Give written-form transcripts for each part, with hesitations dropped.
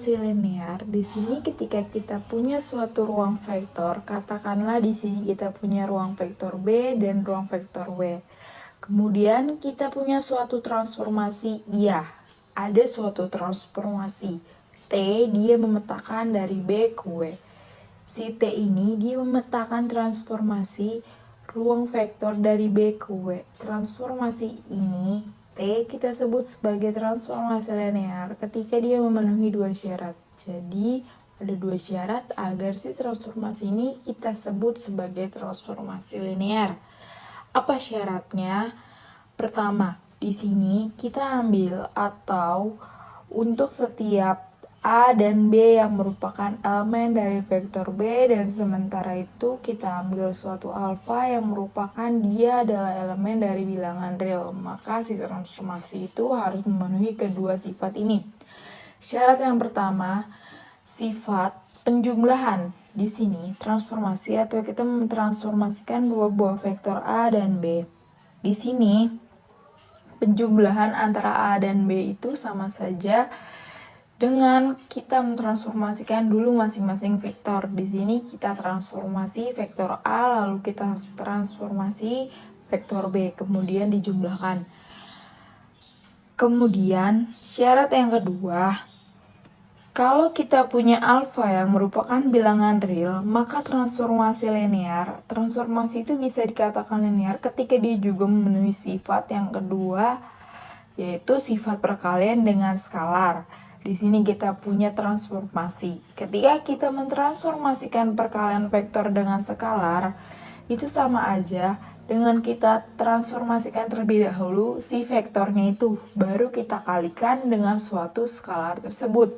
transformasi linear, di sini ketika kita punya suatu ruang vektor, katakanlah di sini kita punya ruang vektor B dan ruang vektor W. Kemudian kita punya suatu transformasi, iya, ada suatu transformasi T, dia memetakan dari B ke W. Si T ini dia memetakan transformasi ruang vektor dari B ke W. Transformasi ini T kita sebut sebagai transformasi linear ketika dia memenuhi dua syarat. Jadi ada dua syarat agar si transformasi ini kita sebut sebagai transformasi linear. Apa syaratnya? Pertama, di sini kita ambil atau untuk setiap A dan B yang merupakan elemen dari vektor B, dan sementara itu kita ambil suatu alfa yang merupakan dia adalah elemen dari bilangan real, maka si transformasi itu harus memenuhi kedua sifat ini. Syarat yang pertama, sifat penjumlahan. Di sini transformasi atau kita mentransformasikan dua buah vektor A dan B. Di sini penjumlahan antara A dan B itu sama saja dengan kita mentransformasikan dulu masing-masing vektor. Di sini kita transformasi vektor A, lalu kita transformasi vektor B, kemudian dijumlahkan. Kemudian syarat yang kedua, kalau kita punya alfa yang merupakan bilangan real, maka transformasi linear, transformasi itu bisa dikatakan linear ketika dia juga memenuhi sifat yang kedua, yaitu sifat perkalian dengan skalar. Di sini kita punya transformasi. Ketika kita mentransformasikan perkalian vektor dengan skalar, itu sama aja dengan kita transformasikan terlebih dahulu si vektornya itu, baru kita kalikan dengan suatu skalar tersebut.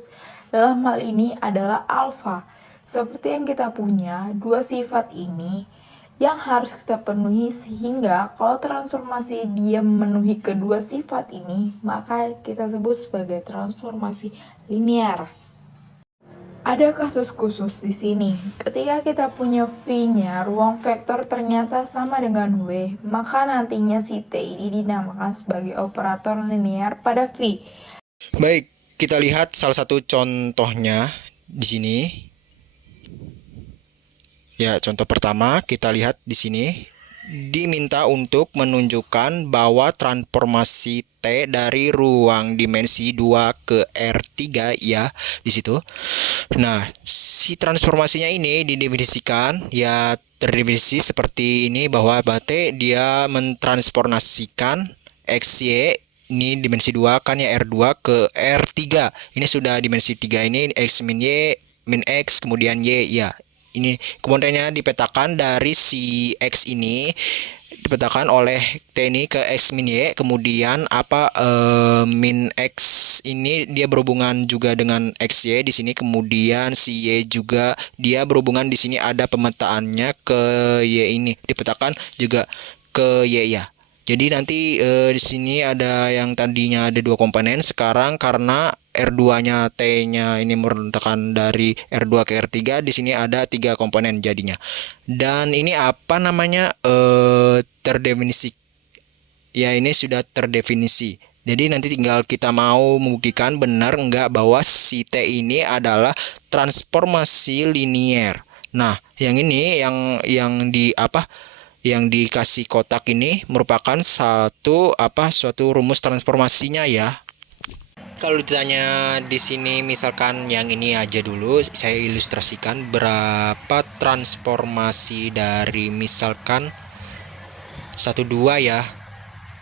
Dalam hal ini adalah alfa. Seperti yang kita punya, dua sifat ini yang harus kita penuhi, sehingga kalau transformasi dia memenuhi kedua sifat ini, maka kita sebut sebagai transformasi linear. Ada kasus khusus di sini. Ketika kita punya V-nya, ruang vektor ternyata sama dengan W, maka nantinya si T ini dinamakan sebagai operator linear pada V. Baik, kita lihat salah satu contohnya di sini. Ya, contoh pertama kita lihat di sini diminta untuk menunjukkan bahwa transformasi T dari ruang dimensi 2 ke R3 ya di situ. Nah, si transformasinya ini didefinisikan ya terdefinisi seperti ini bahwa T dia mentransformasikan XY ini dimensi 2 kan ya R2 ke R3. Ini sudah dimensi 3 ini X min Y min X kemudian Y ya. Ini komponennya dipetakan dari si X ini dipetakan oleh T ini ke X min Y, kemudian min X ini dia berhubungan juga dengan XY di sini, kemudian si Y juga dia berhubungan di sini ada pemetaannya ke Y ini dipetakan juga ke Y ya. Jadi nanti di sini ada yang tadinya ada dua komponen, sekarang karena R2-nya T-nya ini merupakan dari R2 ke R3, di sini ada 3 komponen jadinya. Dan ini apa namanya? Terdefinisi. Ya, ini sudah terdefinisi. Jadi nanti tinggal kita mau membuktikan benar enggak bahwa si T ini adalah transformasi linear. Nah, yang ini yang dikasih kotak ini merupakan suatu rumus transformasinya ya. Kalau ditanya di sini misalkan yang ini aja dulu saya ilustrasikan berapa transformasi dari misalkan 1 2 ya.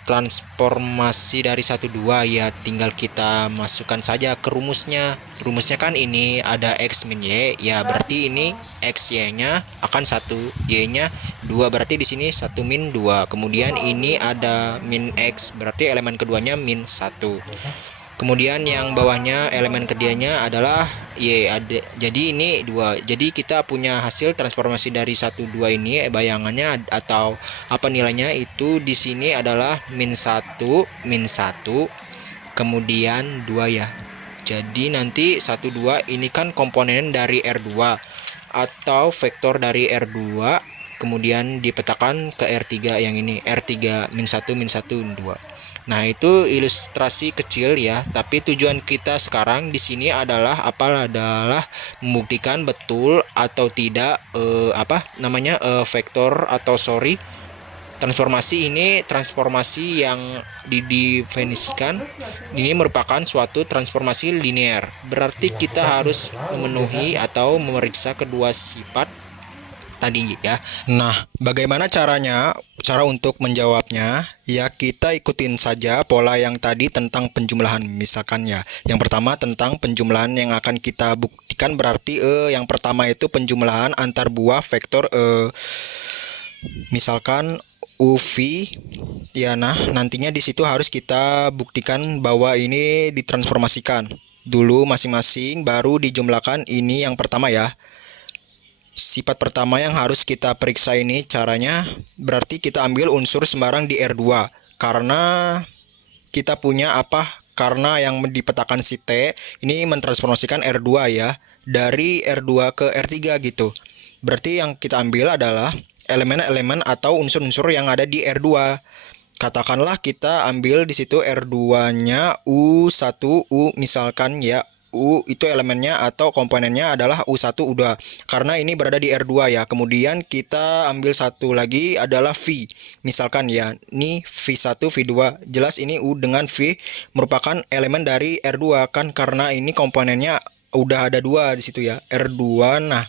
Transformasi dari 1 2 ya tinggal kita masukkan saja ke rumusnya. Rumusnya kan ini ada X min Y ya, berarti ini XY-nya akan 1, Y-nya 2, berarti di sini 1 min 2. Kemudian ini ada min X, berarti elemen keduanya min 1. Kemudian yang bawahnya elemen keduanya adalah Y. Jadi ini 2. Jadi kita punya hasil transformasi dari 1 2 ini bayangannya atau apa nilainya itu di sini adalah min 1 min 1 kemudian 2 ya. Jadi nanti 1 2 ini kan komponen dari R2 atau vektor dari R2 kemudian dipetakan ke R3 yang ini, R3 min 1 min 1 2. Nah, itu ilustrasi kecil ya, tapi tujuan kita sekarang di sini adalah membuktikan betul atau tidak vektor atau transformasi ini transformasi yang didefinisikan ini merupakan suatu transformasi linear. Berarti kita harus memenuhi atau memeriksa kedua sifat tadi ya. Nah, bagaimana caranya? Cara untuk menjawabnya, ya kita ikutin saja pola yang tadi tentang penjumlahan. Misalkan ya, yang pertama tentang penjumlahan yang akan kita buktikan berarti yang pertama itu penjumlahan antar buah vektor misalkan UV ya. Nah, nantinya di situ harus kita buktikan bahwa ini ditransformasikan dulu masing-masing baru dijumlahkan. Ini yang pertama ya. Sifat pertama yang harus kita periksa ini caranya berarti kita ambil unsur sembarang di R2 karena kita punya apa? Karena yang dipetakan si T ini mentransformasikan R2 ya dari R2 ke R3 gitu. Berarti yang kita ambil adalah elemen-elemen atau unsur-unsur yang ada di R2. Katakanlah kita ambil di situ R2-nya U1 U misalkan ya. U itu elemennya atau komponennya adalah U1 U2 karena ini berada di R2 ya. Kemudian kita ambil satu lagi adalah V. Misalkan ya, ini V1 V2. Jelas ini U dengan V merupakan elemen dari R2 kan karena ini komponennya udah ada dua di situ ya, R2. Nah,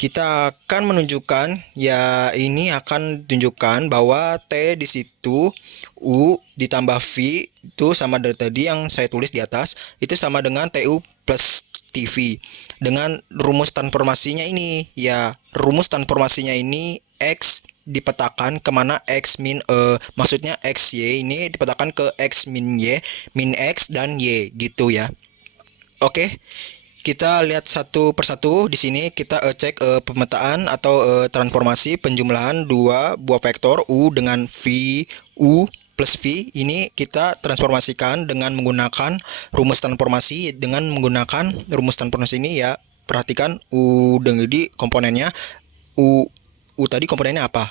kita akan menunjukkan ya, ini akan tunjukkan bahwa T di situ U ditambah V itu sama dari tadi yang saya tulis di atas itu sama dengan TU plus TV. Dengan rumus transformasinya ini ya, rumus transformasinya ini X dipetakan kemana X min maksudnya XY ini dipetakan ke X min Y, min X dan Y gitu ya. Oke. Kita lihat satu persatu. Di sini kita cek pemetaan atau transformasi penjumlahan dua buah vektor U dengan V U plus V. Ini kita transformasikan dengan menggunakan rumus transformasi. Dengan menggunakan rumus transformasi ini ya, perhatikan U dengan di komponennya U tadi komponennya apa?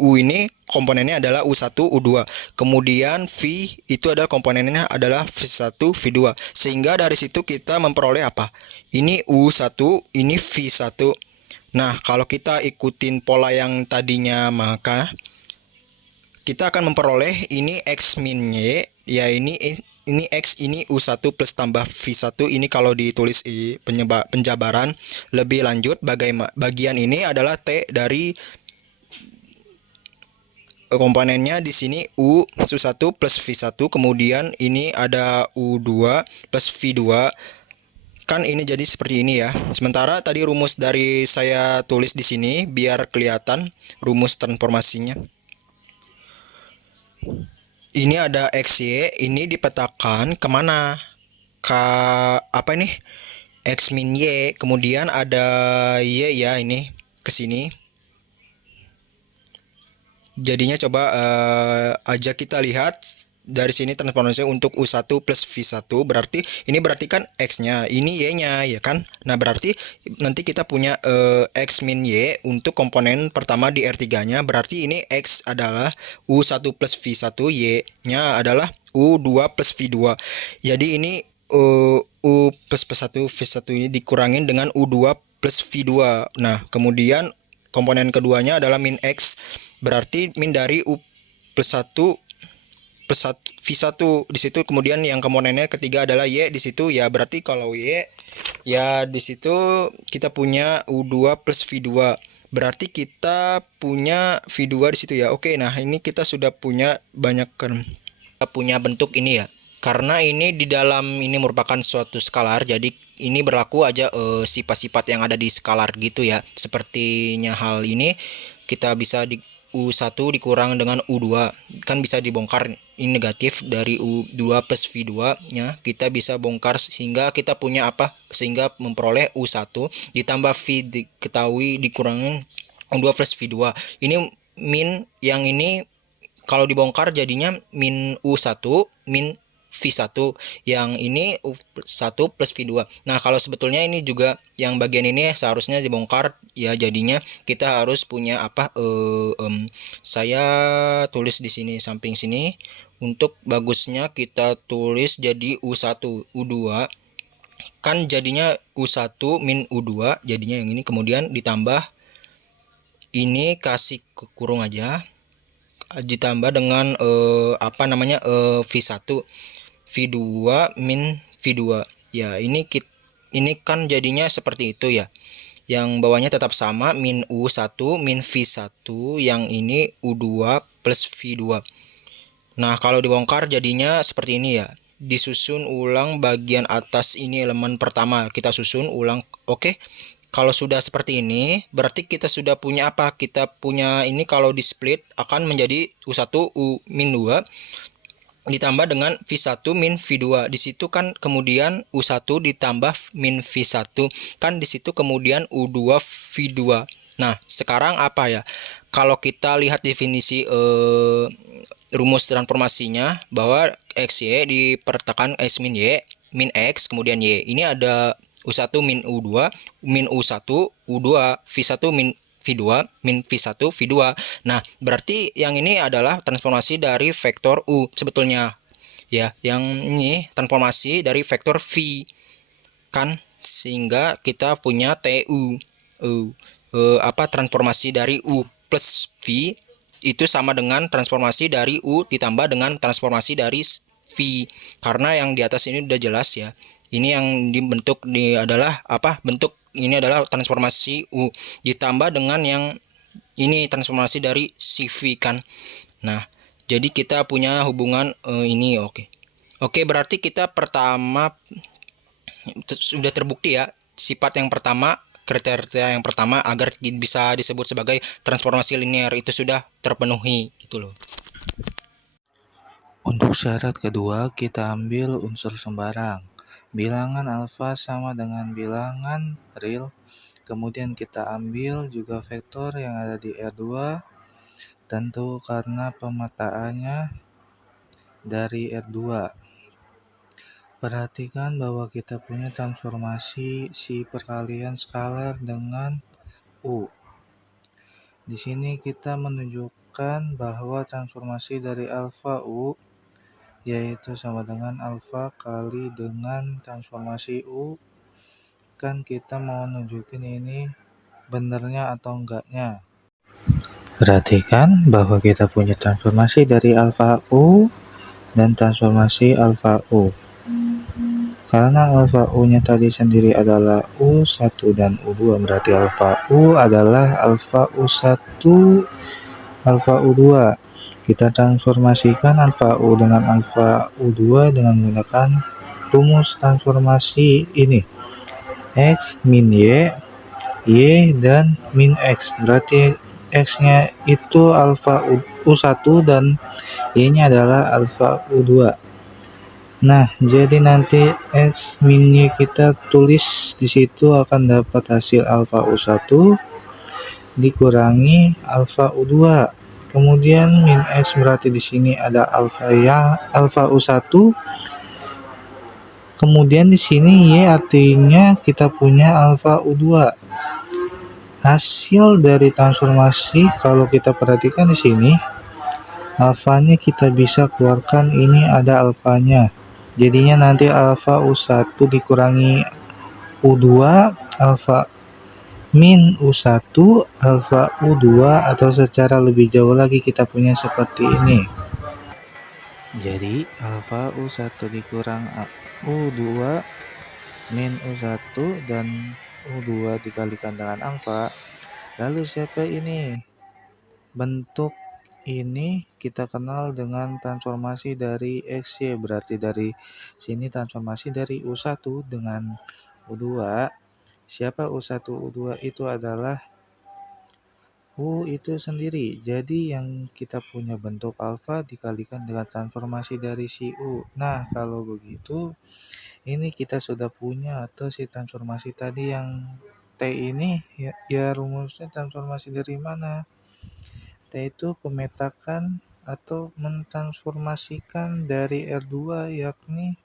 U ini komponennya adalah U1 U2. Kemudian V itu adalah komponennya adalah V1 V2. Sehingga dari situ kita memperoleh apa? Ini U1, ini V1. Nah, kalau kita ikutin pola yang tadinya maka kita akan memperoleh ini X min Y ya, ini X ini U1 plus tambah V1. Ini kalau ditulis penjabaran lebih lanjut bagian ini adalah T dari komponennya di sini U1 plus V1, kemudian ini ada U2 plus V2. Kan ini jadi seperti ini ya. Sementara tadi rumus dari saya tulis di sini biar kelihatan rumus transformasinya. Ini ada XY, ini dipetakan kemana? Apa ini? X min Y, kemudian ada Y ya, ini ke sini. Jadinya coba aja kita lihat dari sini transformasi untuk U1 plus V1 berarti ini berarti kan X-nya, ini Y-nya ya kan. Nah, berarti nanti kita punya X min Y untuk komponen pertama di R3-nya, berarti ini X adalah U1 plus V1, Y-nya adalah U2 plus V2. Jadi ini U plus V1 ini dikurangin dengan U2 plus V2. Nah, kemudian komponen keduanya adalah min X, berarti min dari U plus 1 plus V1 di situ. Kemudian yang komponennya ketiga adalah Y di situ ya, berarti kalau Y ya di situ kita punya U2 plus V2. Berarti kita punya V2 di situ ya. Oke, nah ini kita sudah punya banyak punya bentuk ini ya. Karena ini di dalam ini merupakan suatu skalar, jadi ini berlaku aja sifat-sifat yang ada di skalar gitu ya. Sepertinya hal ini kita bisa di U1 dikurang dengan U2 kan bisa dibongkar, ini negatif dari U2 plus V2 nya kita bisa bongkar sehingga kita punya apa, sehingga memperoleh U1 ditambah V diketahui dikurangin U2 plus V2. Ini min yang ini kalau dibongkar jadinya min U1 min V1, yang ini U1 plus V2. Nah, kalau sebetulnya ini juga yang bagian ini seharusnya dibongkar ya, jadinya kita harus punya apa, saya tulis di sini samping sini. Untuk bagusnya kita tulis jadi U1, U2, kan jadinya U1 min U2, jadinya yang ini, kemudian ditambah ini kasih kurung aja, ditambah dengan apa namanya, V1, V2 min V2. Ya, ini kan jadinya seperti itu ya. Yang bawahnya tetap sama, min U1 min V1, yang ini U2 plus V2. Nah, kalau dibongkar jadinya seperti ini ya. Disusun ulang bagian atas ini elemen pertama, kita susun ulang. Oke. Kalau sudah seperti ini, berarti kita sudah punya apa? Kita punya ini, kalau di split akan menjadi U1 U min 2 ditambah dengan V1 min V2. Di situ kan kemudian U1 ditambah min V1. Kan di situ kemudian U2 V2. Nah, sekarang apa ya? Kalau kita lihat definisi rumus transformasinya, bahwa XY dipertekan X min Y min X kemudian Y. Ini ada U1 min U2 min U1 U2 V1 min V2 min V1 V2. Nah, berarti yang ini adalah transformasi dari vektor U sebetulnya. Ya, yang ini transformasi dari vektor V kan, sehingga kita punya TU. Apa, transformasi dari U plus V itu sama dengan transformasi dari U ditambah dengan transformasi dari V. Karena yang di atas ini udah jelas ya. Ini yang dibentuk adalah apa? Bentuk ini adalah transformasi U ditambah dengan yang ini transformasi dari CV kan. Nah, jadi kita punya hubungan ini. Oke, berarti kita pertama sudah terbukti ya, sifat yang pertama, kriteria yang pertama agar bisa disebut sebagai transformasi linear itu sudah terpenuhi gitu loh. Untuk syarat kedua, kita ambil unsur sembarang. Bilangan alfa sama dengan bilangan real. Kemudian kita ambil juga vektor yang ada di R2. Tentu karena pemetaannya dari R2. Perhatikan bahwa kita punya transformasi si perkalian skalar dengan U. Di sini kita menunjukkan bahwa transformasi dari alfa U yaitu sama dengan alfa kali dengan transformasi U. Kan kita mau nunjukin ini benernya atau enggaknya. Perhatikan bahwa kita punya transformasi dari alfa U dan transformasi alfa U. Karena alfa U-nya tadi sendiri adalah U1 dan U2, berarti alfa U adalah alfa U1, alfa U2. Kita transformasikan alfa U dengan alfa U2 dengan menggunakan rumus transformasi ini. X min Y, Y dan min X. Berarti X-nya itu alfa U1 dan Y-nya adalah alfa U2. Nah, jadi nanti X min Y kita tulis di situ akan dapat hasil alfa U1 dikurangi alfa U2. Kemudian min X berarti di sini ada alfa U1. Kemudian di sini Y artinya kita punya alfa U2. Hasil dari transformasi kalau kita perhatikan di sini, alfanya kita bisa keluarkan, ini ada alfanya. Jadinya nanti alfa U1 dikurangi U2, alfa min U1, alfa U2, atau secara lebih jauh lagi kita punya seperti ini. Jadi alfa U1 dikurang U2 min U1 dan U2 dikalikan dengan alfa. Lalu siapa ini? Bentuk ini kita kenal dengan transformasi dari XY, berarti dari sini transformasi dari U1 dengan U2. Siapa U1 U2 itu adalah U itu sendiri. Jadi yang kita punya bentuk alfa dikalikan dengan transformasi dari si U. Nah, kalau begitu ini kita sudah punya atau si transformasi tadi yang T ini ya rumusnya transformasi dari mana? T itu pemetakan atau mentransformasikan dari R2, yakni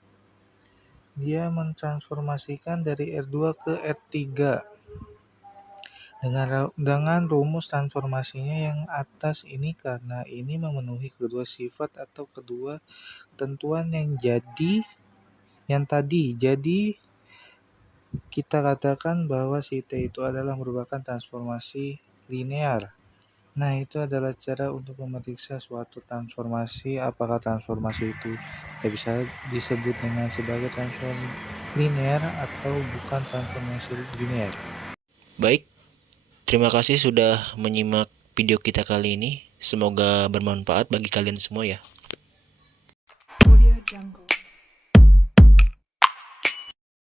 dia mentransformasikan dari R2 ke R3 dengan rumus transformasinya yang atas ini, karena ini memenuhi kedua sifat atau kedua ketentuan yang tadi. Jadi kita katakan bahwa si T itu adalah merupakan transformasi linear. Nah, itu adalah cara untuk memeriksa suatu transformasi, apakah transformasi itu kita bisa disebut dengan sebagai transform linear atau bukan transformasi linear. Baik, terima kasih sudah menyimak video kita kali ini. Semoga bermanfaat bagi kalian semua ya.